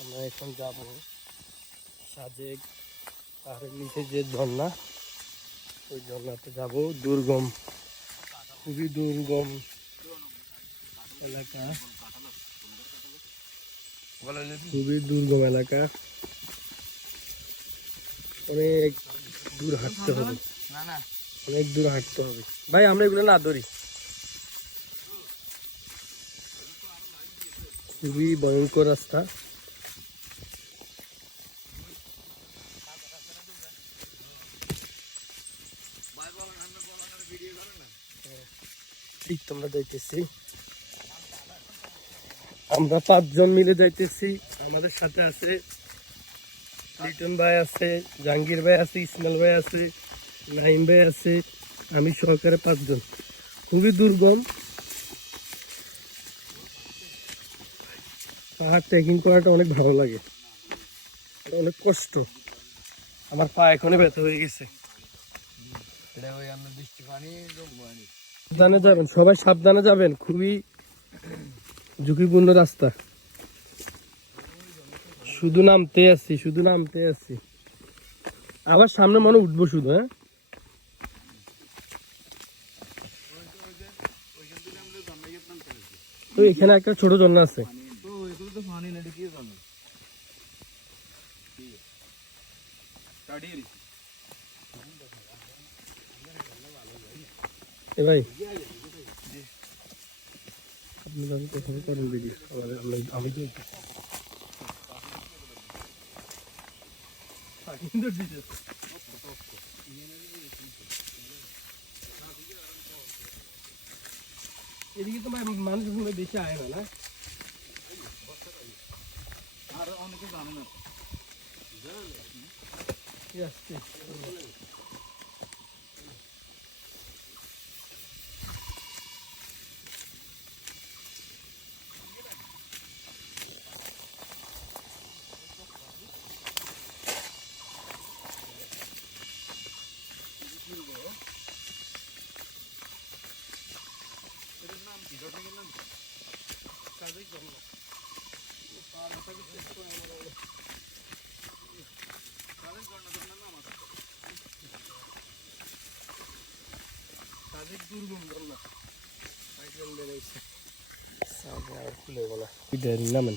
আমরা এখন যাব সাজেক পাহাড়ের নিচে যে ঝর্ণা, ওই ঝর্ণাতে যাব। দুর্গম, খুবই দুর্গম এলাকা, খুবই দুর্গম এলাকা। অনেক দূর হাঁটতে হবে, অনেক দূর হাঁটতে হবে। ভাই আমরা এগুলো না ধরি, খুবই ভয়ঙ্কর রাস্তা। ঠিক তোমরা যাইতেছি, আমরা 5 জন মিলে যাইতেছি। আমাদের সাথে আছে লিটন ভাই আছে, জাহাঙ্গীর ভাই আছে, ইসমাইল ভাই আছে, নাইম ভাই আছে, আমি সহকারে 5 জন। খুবই দুর্গম পাহাড়, ট্রেকিং করাটা অনেক ভালো লাগে, অনেক কষ্ট। আমার পা এখনই ব্যথা হয়ে গেছে। সাবধানে যাবেন, সবাই সাবধানে যাবেন, খুবই ঝুঁকিপূর্ণ রাস্তা। শুধু নামতে আসছি, শুধু নামতে আসছি। আবার সামনে মনে উঠবো শুধু। হ্যাঁ, তো এখানে একটা ছোট ঝর্ণা আছে। এ ভাই, আপনি কোথাও করেন দিদি, আমি তো এদিকে তো মানুষ বেশি আয় না, না আর অনেকে জানে না। নামেন